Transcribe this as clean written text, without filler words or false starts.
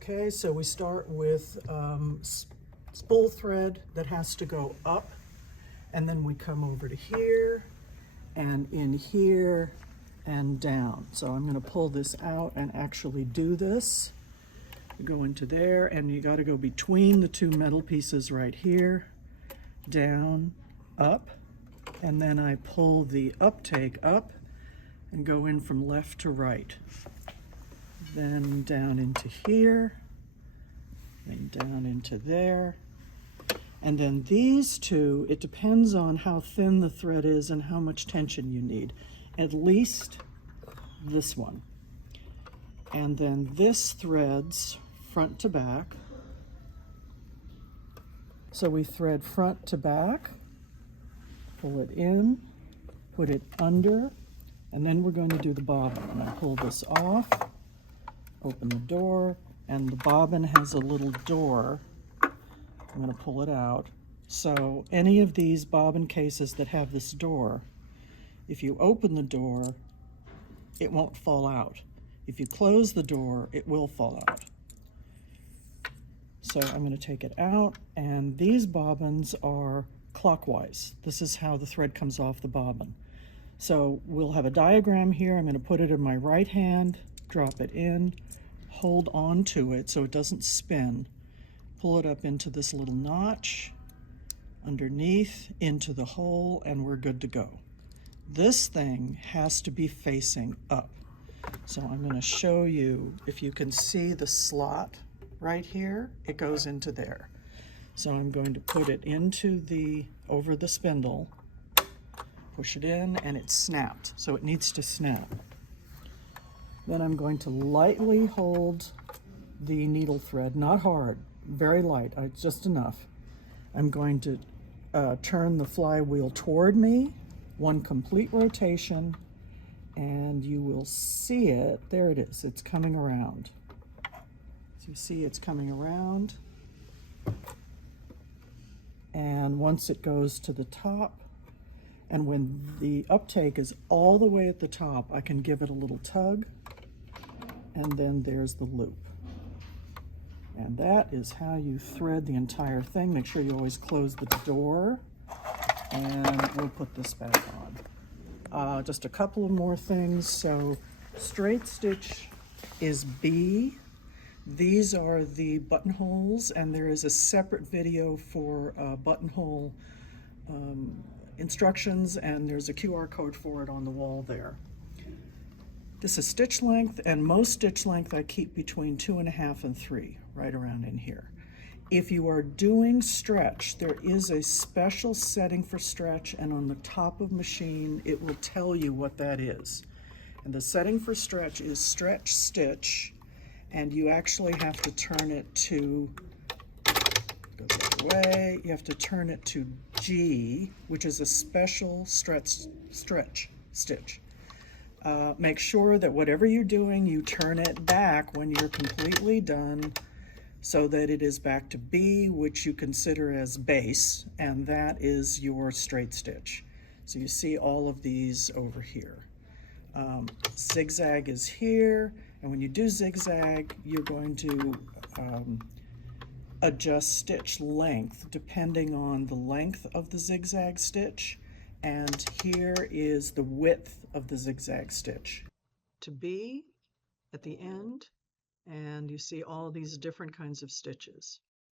Okay, so we start with spool thread that has to go up, and then we come over to here and in here and down. So I'm going to pull this out and actually do this. You go into there, and you got to go between the two metal pieces right here, down, up, and then I pull the uptake up and go in from left to right. Then down into here, then down into there. And then these two, it depends on how thin the thread is and how much tension you need. At least this one. And then this threads front to back. So we thread front to back, pull it in, put it under, and then we're going to do the bobbin. I'm going to pull this off, open the door, and the bobbin has a little door. I'm going to pull it out. So any of these bobbin cases that have this door, if you open the door, it won't fall out. If you close the door, it will fall out. So I'm going to take it out, and these bobbins are clockwise. This is how the thread comes off the bobbin. So we'll have a diagram here. I'm going to put it in my right hand, drop it in, hold on to it so it doesn't spin, pull it up into this little notch, underneath, into the hole, and we're good to go. This thing has to be facing up. So I'm going to show you, if you can see the slot right here, it goes into there. So I'm going to put it into over the spindle, push it in, and it's snapped, so it needs to snap. Then I'm going to lightly hold the needle thread, not hard, very light, just enough. I'm going to turn the flywheel toward me, one complete rotation, and you will see it. There it is, it's coming around. So you see it's coming around. And once it goes to the top, and when the uptake is all the way at the top, I can give it a little tug, and then there's the loop. And that is how you thread the entire thing. Make sure you always close the door, and we'll put this back on. Just a couple of more things. So straight stitch is B. These are the buttonholes, and there is a separate video for buttonhole instructions, and there's a QR code for it on the wall there. This is stitch length, and most stitch length I keep between 2.5 and 3, right around in here. If you are doing stretch, there is a special setting for stretch, and on the top of machine it will tell you what that is. And the setting for stretch is stretch stitch, and you actually have to turn it to, go the other way, you have to turn it to G, which is a special stretch stitch. Make sure that whatever you're doing, you turn it back when you're completely done so that it is back to B, which you consider as base, and that is your straight stitch. So you see all of these over here. Zigzag is here, and when you do zigzag, you're going to adjust stitch length depending on the length of the zigzag stitch, and here is the width of the zigzag stitch. To B at the end, and you see all these different kinds of stitches.